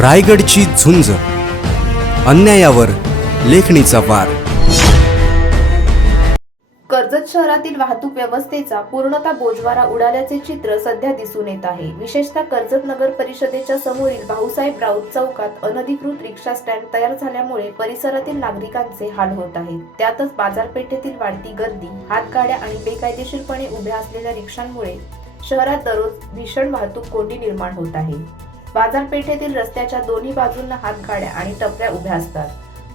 रायगडची झुंज. अन्यायावर लेखणीचा वार. कर्जत शहरातील वाहतूक व्यवस्थेचा पूर्णतः बोजवारा उडाल्याचे चित्र सध्या दिसून येत आहे. विशेषतः कर्जत नगर परिषदेच्या समोरील भाऊसाहेब राऊत चौकात अनधिकृत रिक्षा स्टँड तयार झाल्यामुळे परिसरातील नागरिकांचे हाल होत आहेत. त्यातच बाजारपेठेतील वाढती गर्दी हातगाड्या आणि बेकायदेशीरपणे उभ्या असलेल्या रिक्षांमुळे शहरात दररोज भीषण वाहतूक कोंडी निर्माण होत आहे. बाजारपेठेतील रस्त्याच्या दोन्ही बाजूंना हातगाड्या आणि टपऱ्या उभ्या असतात.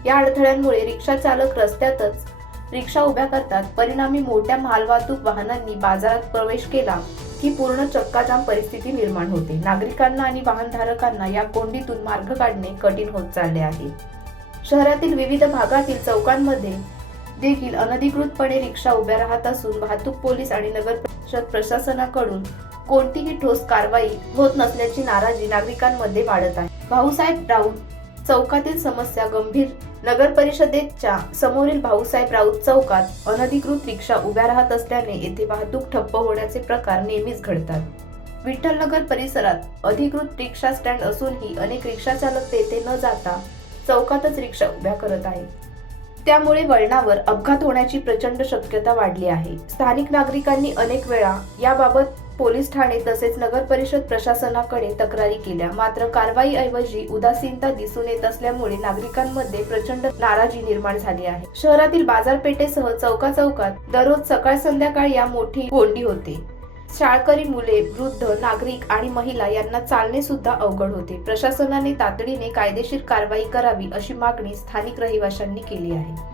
या अडथळ्यांमुळे रिक्षा चालक रस्त्यातच रिक्षा उभ्या करतात. परिणामी मोठ्या मालवाहतूक वाहनांनी बाजारात प्रवेश केला की पूर्ण चक्काजाम परिस्थिती निर्माण होते. नागरिकांना आणि वाहनधारकांना या कोंडीतून मार्ग काढणे कठीण होत चालले आहे. शहरातील विविध भागातील चौकांमध्ये देखील अनधिकृतपणे रिक्षा उभ्या राहत असून वाहतूक पोलीस आणि नगर परिषद प्रशासनाकडून कोणतीही ठोस कारवाई होत नसल्याची नाराजी नागरिकांमध्ये वाढत आहे. भाऊसाहेब राऊत चौकातील समस्या गंभीर नगर परिषदेच्या समोरील भाऊसाहेब राऊत चौकात अनधिकृत रिक्षा उभ्या राहत असल्याने येथे वाहतूक ठप्प होण्याचे प्रकार नेहमीच घडतात. विठ्ठलनगर परिसरात अधिकृत रिक्षा स्टँड असूनही अनेक रिक्षा चालक तेथे न जाता चौकातच रिक्षा उभ्या करत आहेत. त्यामुळे वळणावर अपघात होण्याची प्रचंड शक्यता वाढली आहे. स्थानिक नागरिकांनी अनेक वेळा याबाबत पोलीस ठाणे तसेच नगर परिषद प्रशासनाकडे तक्रारी केल्या. मात्र कारवाईऐवजी उदासीनता दिसून येत असल्यामुळे नागरिकांमध्ये प्रचंड नाराजी निर्माण झाली आहे. शहरातील बाजारपेठेसह चौका चौकात दररोज सकाळ संध्याकाळ या मोठी गोंडी होते. शाळकरी मुले वृद्ध नागरिक आणि महिला यांना चालणे सुद्धा अवघड होते. प्रशासनाने तातडीने कायदेशीर कारवाई करावी अशी मागणी स्थानिक रहिवाशांनी केली आहे.